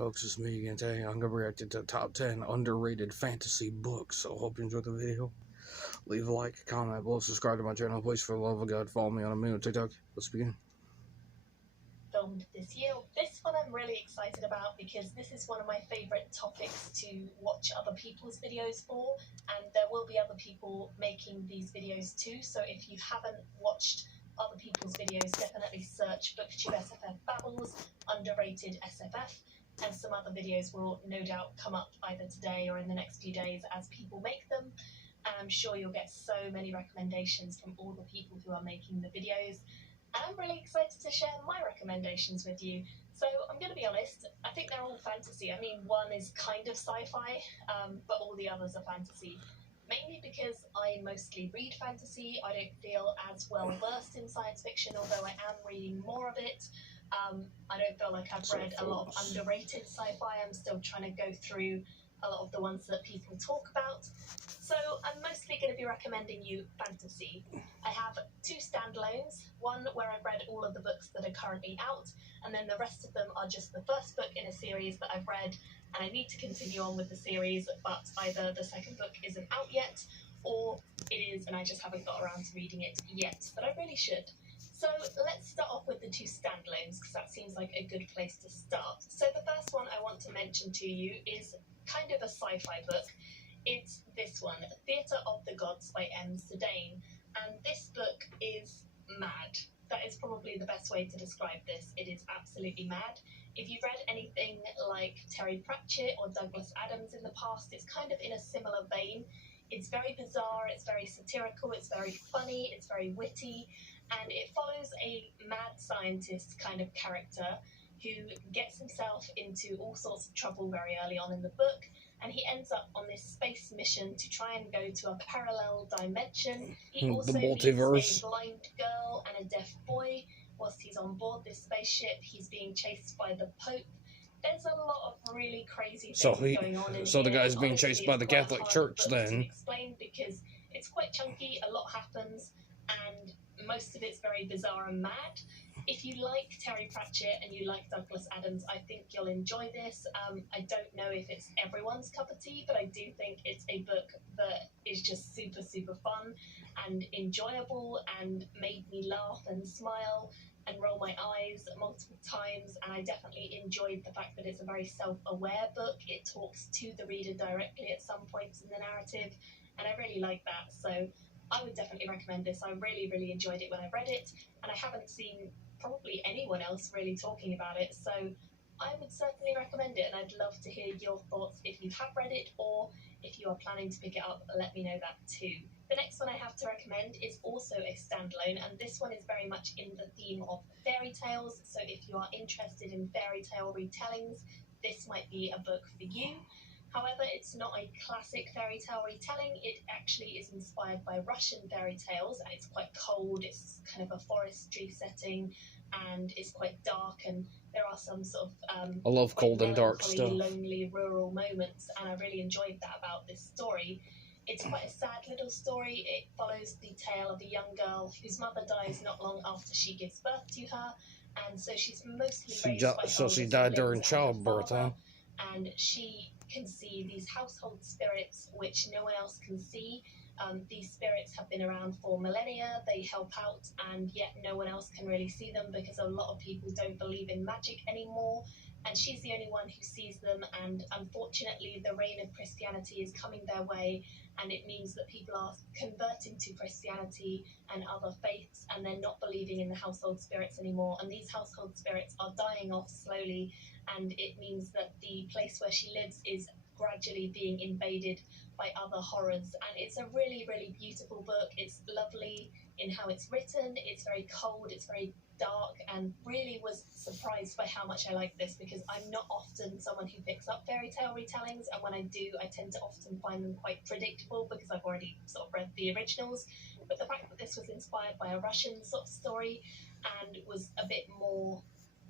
folks, it's me again today. I'm going to be reacting to top 10 underrated fantasy books, so hope you enjoyed the video. Leave a like, comment below, subscribe to my channel, please, for the love of God. Follow me on TikTok. Let's begin. Filmed this year. This one I'm really excited about because this is one of my favourite topics to watch other people's videos for, and there will be other people making these videos too, so if you haven't watched other people's videos, definitely search BookTube SFF Babbles, underrated SFF, and some other videos will no doubt come up either today or in the next few days as people make them. And I'm sure you'll get so many recommendations from all the people who are making the videos. And I'm really excited to share my recommendations with you. So I'm going to be honest, I think they're all fantasy. I mean, one is kind of sci-fi, but all the others are fantasy. Mainly because I mostly read fantasy. I don't feel as well versed in science fiction, although I am reading more of it. I don't feel like I've read a lot of underrated sci-fi. I'm still trying to go through a lot of the ones that people talk about. So I'm mostly going to be recommending you fantasy. I have two standalones, one where I've read all of the books that are currently out, and then the rest of them are just the first book in a series that I've read, and I need to continue on with the series, but either the second book isn't out yet, or it is and I just haven't got around to reading it yet, but I really should. So let's start off with the two standalones, because that seems like a good place to start. So the first one I want to mention to you is kind of a sci-fi book. It's this one, Theatre of the Gods by M. Sedaine. And this book is mad. That is probably the best way to describe this. It is absolutely mad. If you've read anything like Terry Pratchett or Douglas Adams in the past, it's kind of in a similar vein. It's very bizarre, it's very satirical, it's very funny, it's very witty, and it follows a mad scientist kind of character who gets himself into all sorts of trouble very early on in the book, and he ends up on this space mission to try and go to a parallel dimension. He also The multiverse. meets a blind girl and a deaf boy whilst he's on board this spaceship. He's being chased by the Pope. There's a lot of really crazy things going on in So here. the guy's being chased by the Catholic Church then. To explain because it's quite chunky, a lot happens, and most of it's very bizarre and mad. If you like Terry Pratchett and you like Douglas Adams, I think you'll enjoy this. I don't know if it's everyone's cup of tea, but I do think it's a book that is just super, super fun and enjoyable and made me laugh and smile and roll my eyes multiple times. And I definitely enjoyed the fact that it's a very self-aware book. It talks to the reader directly at some points in the narrative, and I really like that. So I would definitely recommend this. I really, really enjoyed it when I read it, and I haven't seen probably anyone else really talking about it, so I would certainly recommend it, and I'd love to hear your thoughts if you have read it, or if you are planning to pick it up, let me know that too. The next one I have to recommend is also a standalone, and this one is very much in the theme of fairy tales, so if you are interested in fairy tale retellings, this might be a book for you. However, it's not a classic fairy tale retelling. It actually is inspired by Russian fairy tales, and it's quite cold. It's kind of a forestry setting, and it's quite dark, and there are some sort of I love cold and dark stuff. lonely rural moments, and I really enjoyed that about this story. It's quite a sad little story. It follows the tale of a young girl whose mother dies not long after she gives birth to her, and so she's mostly raised by So she died during childbirth, huh? And she can see these household spirits which no one else can see. These spirits have been around for millennia, they help out, and yet no one else can really see them because a lot of people don't believe in magic anymore, and she's the only one who sees them. And unfortunately the reign of Christianity is coming their way, and it means that people are converting to Christianity and other faiths, and they're not believing in the household spirits anymore, and these household spirits are dying off slowly, and it means that the place where she lives is gradually being invaded by other horrors. And it's a really, really beautiful book. It's lovely in how it's written. It's very cold, it's very dark, and really was surprised by how much I like this, because I'm not often someone who picks up fairy tale retellings, and when I do, I tend to often find them quite predictable because I've already sort of read the originals. But the fact that this was inspired by a Russian sort of story and was a bit more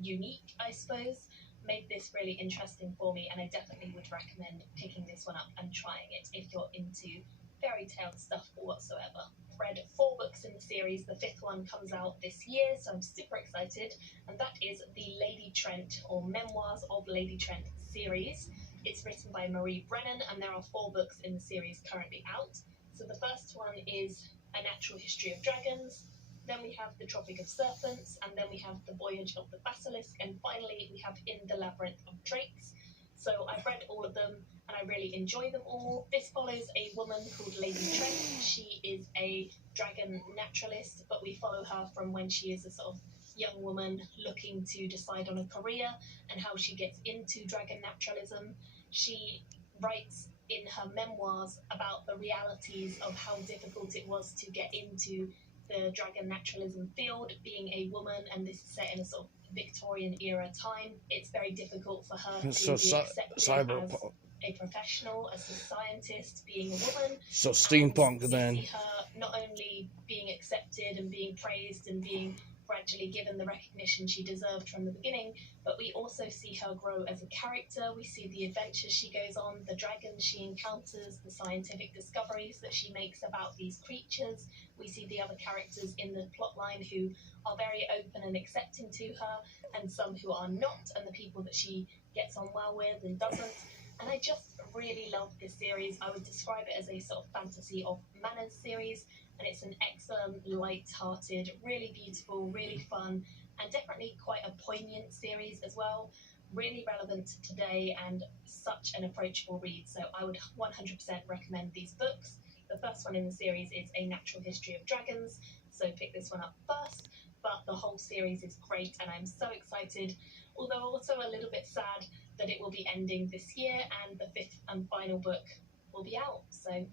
unique, I suppose, made this really interesting for me, and I definitely would recommend picking this one up and trying it if you're into fairy tale stuff whatsoever. I've read 4 books in the series. The 5th one comes out this year, so I'm super excited, and that is the Lady Trent, or Memoirs of Lady Trent series. It's written by Marie Brennan, and there are 4 books in the series currently out. So the first one is A Natural History of Dragons, then we have The Tropic of Serpents, and then we have The Voyage of the Basilisk, and finally we have In the Labyrinth of Drakes. So I've read all of them, and I really enjoy them all. This follows a woman called Lady Trent. She is a dragon naturalist, but we follow her from when she is a sort of young woman looking to decide on a career and how she gets into dragon naturalism. She writes in her memoirs about the realities of how difficult it was to get into the dragon naturalism field, being a woman, and this is set in a sort of Victorian era time. It's very difficult for her to be accepted as a professional, as a scientist, being a woman. So steampunk then. We see her not only being accepted and being praised and being gradually given the recognition she deserved from the beginning, but we also see her grow as a character. We see the adventures she goes on, the dragons she encounters, the scientific discoveries that she makes about these creatures. We see the other characters in the plotline who are very open and accepting to her, and some who are not, and the people that she gets on well with and doesn't. And I just really love this series. I would describe it as a sort of fantasy of manners series, and it's an excellent, light-hearted, really beautiful, really fun, and definitely quite a poignant series as well. Really relevant to today and such an approachable read, so I would 100% recommend these books. The first one in the series is A Natural History of Dragons, so pick this one up first, but the whole series is great and I'm so excited, although also a little bit sad that it will be ending this year and the 5th and final book will be out. So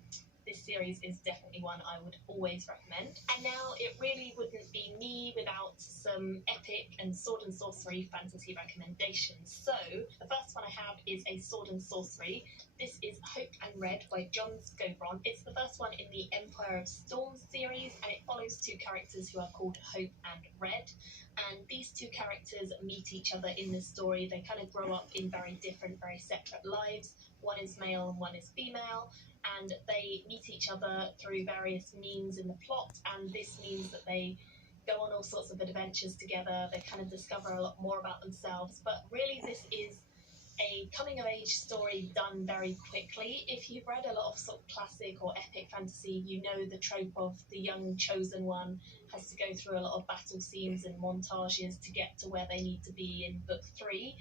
this series is definitely one I would always recommend. And now it really wouldn't be me without some epic and sword and sorcery fantasy recommendations. So the first one I have is a sword and sorcery. This is Hope and Red by Jon Skowron. It's the first one in the Empire of Storms series, and it follows 2 characters who are called Hope and Red. And these 2 characters meet each other in this story. They kind of grow up in very different, very separate lives. One is male and one is female, and they meet each other through various means in the plot, and this means that they go on all sorts of adventures together. They kind of discover a lot more about themselves, but really this is a coming-of-age story done very quickly. If you've read a lot of sort of classic or epic fantasy, you know the trope of the young chosen one has to go through a lot of battle scenes and montages to get to where they need to be in book 3.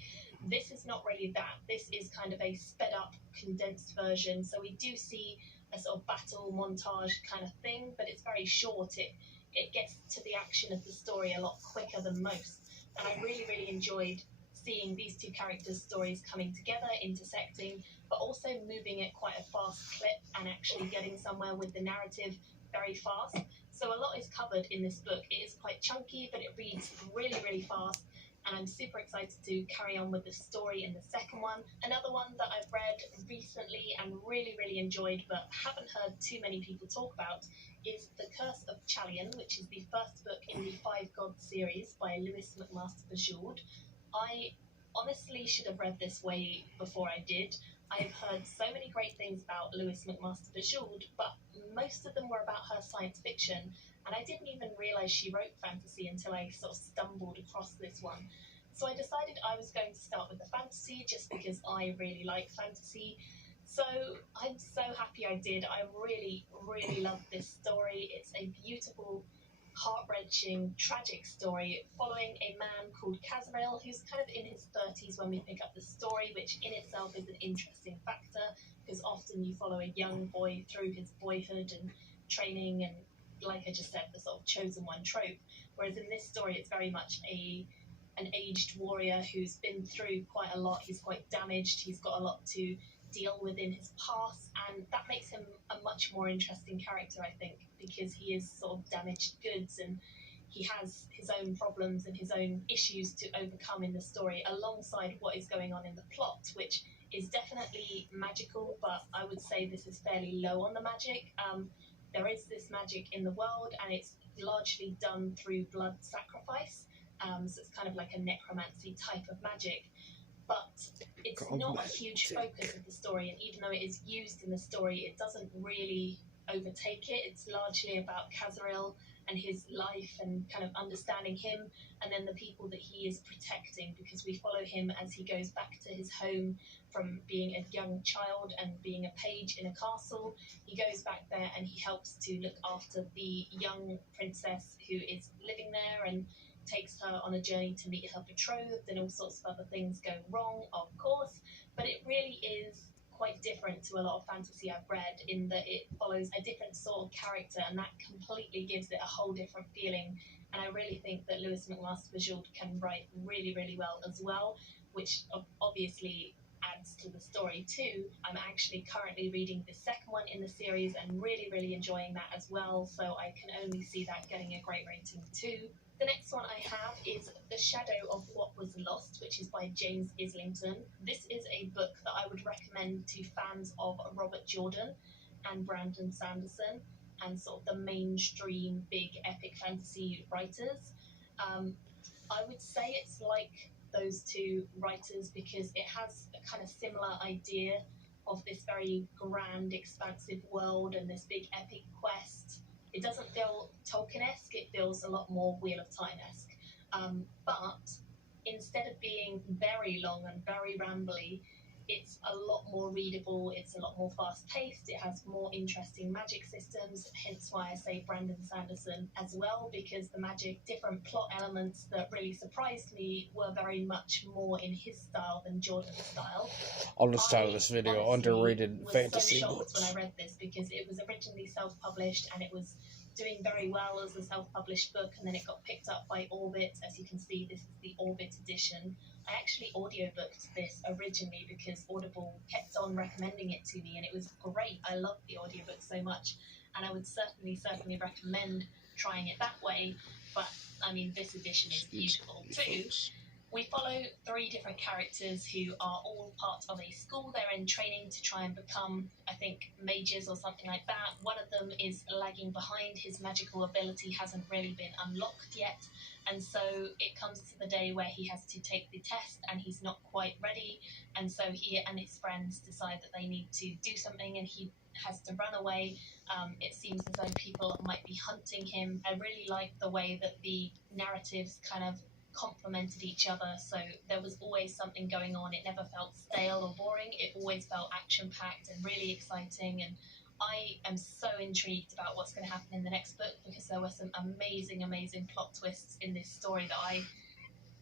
This is not really that. This is kind of a sped-up, condensed version, so we do see a sort of battle montage kind of thing, but it's very short. It gets to the action of the story a lot quicker than most, and I really, really enjoyed seeing these 2 characters' stories coming together, intersecting, but also moving at quite a fast clip and actually getting somewhere with the narrative very fast. So a lot is covered in this book. It is quite chunky, but it reads really, really fast, and I'm super excited to carry on with the story in the second one. Another one that I've read recently and really, really enjoyed, but haven't heard too many people talk about, is The Curse of Chalion, which is the first book in the Five Gods series by Lewis McMaster-Bejourd. I honestly should have read this way before I did. I've heard so many great things about Lewis McMaster-Bejourd, but most of them were about her science fiction, and I didn't even realise she wrote fantasy until I sort of stumbled across this one. So I decided I was going to start with the fantasy just because I really like fantasy. So I'm so happy I did. I really, really love this story. It's a beautiful, heart-wrenching, tragic story following a man called Kazrael, who's kind of in his 30s when we pick up the story, which in itself is an interesting factor, because often you follow a young boy through his boyhood and training and, like I just said, the sort of chosen one trope, whereas in this story it's very much an aged warrior who's been through quite a lot. He's quite damaged, he's got a lot to deal with in his past, and that makes him a much more interesting character, I think, because he is sort of damaged goods and he has his own problems and his own issues to overcome in the story, alongside what is going on in the plot, which is definitely magical, but I would say this is fairly low on the magic. There is this magic in the world, and it's largely done through blood sacrifice, so it's kind of like a necromancy type of magic, but it's not a huge focus of the story, and even though it is used in the story, it doesn't really overtake it. It's largely about Kazaril and his life and kind of understanding him, and then the people that he is protecting, because we follow him as he goes back to his home from being a young child and being a page in a castle. He goes back there and he helps to look after the young princess who is living there, and takes her on a journey to meet her betrothed, and all sorts of other things go wrong, of course. But it really is quite different to a lot of fantasy I've read, in that it follows a different sort of character, and that completely gives it a whole different feeling. And I really think that Lewis McMaster-Bujold can write really, really well as well, which obviously adds to the story too. I'm actually currently reading the second one in the series and really, really enjoying that as well, so I can only see that getting a great rating too. The next one I have is The Shadow of What Was Lost, which is by James Islington. This is a book that I would recommend to fans of Robert Jordan and Brandon Sanderson, and sort of the mainstream big epic fantasy writers. I would say it's like those two writers because it has a kind of similar idea of this very grand, expansive world and this big epic quest. It doesn't feel Tolkien-esque, it feels a lot more Wheel of Time-esque. But instead of being very long and very rambly, it's a lot more readable, it's a lot more fast-paced, it has more interesting magic systems, hence why I say Brandon Sanderson as well, because the magic, different plot elements that really surprised me were very much more in his style than Jordan's style. On the start of this video, underrated fantasy books. I was so books. shocked when I read this, because it was originally self-published and it was doing very well as a self-published book, and then it got picked up by Orbit. As you can see, this is the Orbit edition. I actually audiobooked this originally because Audible kept on recommending it to me, and it was great. I loved the audiobook so much, and I would certainly recommend trying it that way. But I mean, this edition is beautiful too. We follow 3 different characters who are all part of a school. They're in training to try and become, I think, mages or something like that. One of them is lagging behind. His magical ability hasn't really been unlocked yet. And so it comes to the day where he has to take the test and he's not quite ready. And so he and his friends decide that they need to do something, and he has to run away. It seems as though people might be hunting him. I really like the way that the narratives kind of complemented each other, so there was always something going on. It never felt stale or boring. It always felt action-packed and really exciting, and I am so intrigued about what's going to happen in the next book, because there were some amazing plot twists in this story that I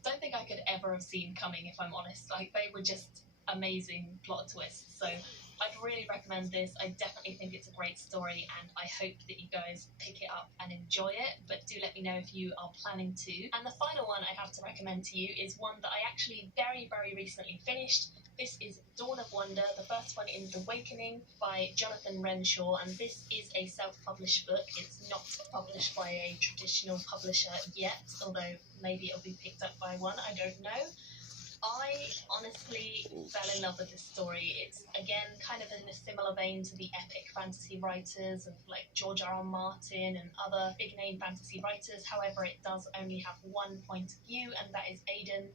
don't think I could ever have seen coming, if I'm honest. Like, they were just amazing plot twists. So I'd really recommend this. I definitely think it's a great story, and I hope that you guys pick it up and enjoy it, but do let me know if you are planning to. And the final one I have to recommend to you is one that I actually very recently finished. This is Dawn of Wonder. The first one is Awakening by Jonathan Renshaw, and this is a self-published book. It's not published by a traditional publisher yet, although maybe it'll be picked up by one, I don't know. I honestly fell in love with this story. It's, again, kind of in a similar vein to the epic fantasy writers of like George R.R. Martin and other big-name fantasy writers. However, it does only have one point of view, and that is Aiden.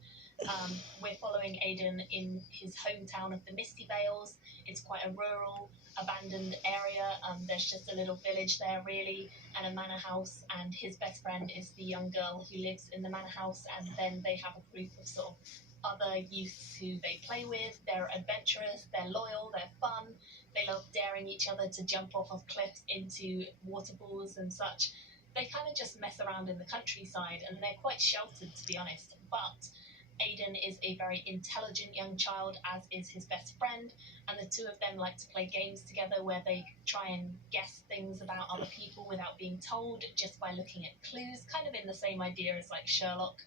We're following Aiden in his hometown of the Misty Vales. It's quite a rural, abandoned area. There's just a little village there, really, and a manor house, and his best friend is the young girl who lives in the manor house, and then they have a group of sort of other youths who they play with. They're adventurous, they're loyal, they're fun, they love daring each other to jump off of cliffs into water pools and such. They kind of just mess around in the countryside, and they're quite sheltered, to be honest. But Aiden is a very intelligent young child, as is his best friend, and the two of them like to play games together where they try and guess things about other people without being told, just by looking at clues, kind of in the same idea as like Sherlock,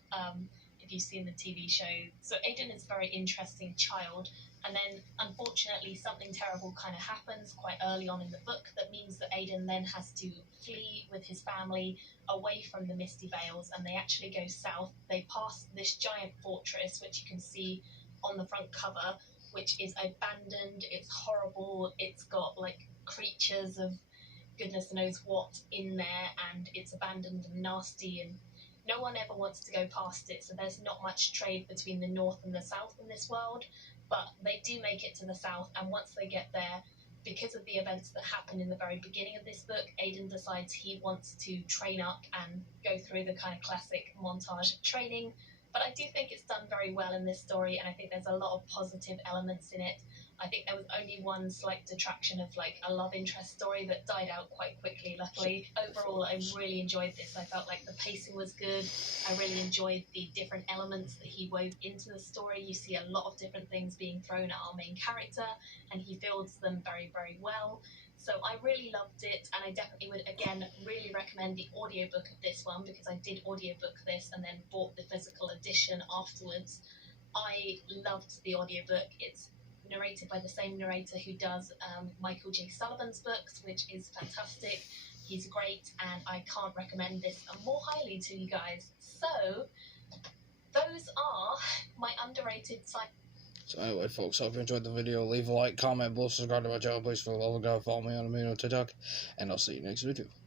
if you've seen the TV show. So Aiden is a very interesting child, and then unfortunately something terrible kind of happens quite early on in the book that means that Aiden then has to flee with his family away from the Misty Vales, and they actually go south. They pass this giant fortress, which you can see on the front cover, which is abandoned. It's horrible. It's got like creatures of goodness knows what in there, and it's abandoned and nasty, and no one ever wants to go past it, so there's not much trade between the north and the south in this world. But they do make it to the south, and once they get there, because of the events that happen in the very beginning of this book, Aiden decides he wants to train up and go through the kind of classic montage of training. But I do think it's done very well in this story, and I think there's a lot of positive elements in it. I think there was only one slight detraction of like a love interest story that died out quite quickly, luckily. Overall, I really enjoyed this. I felt like the pacing was good. I really enjoyed the different elements that he wove into the story. You see a lot of different things being thrown at our main character, and he builds them very, very well. So I really loved it, and I definitely would, again, really recommend the audiobook of this one, because I did audiobook this and then bought the physical edition afterwards. I loved the audiobook. It's narrated by the same narrator who does Michael J. Sullivan's books, which is fantastic. He's great, and I can't recommend this more highly to you guys. So, those are my underrated sci-fi. So anyway, folks, hope you enjoyed the video. Leave a like, comment below, subscribe to my channel, please, for the love of God. Follow me on TikTok, and I'll see you next video.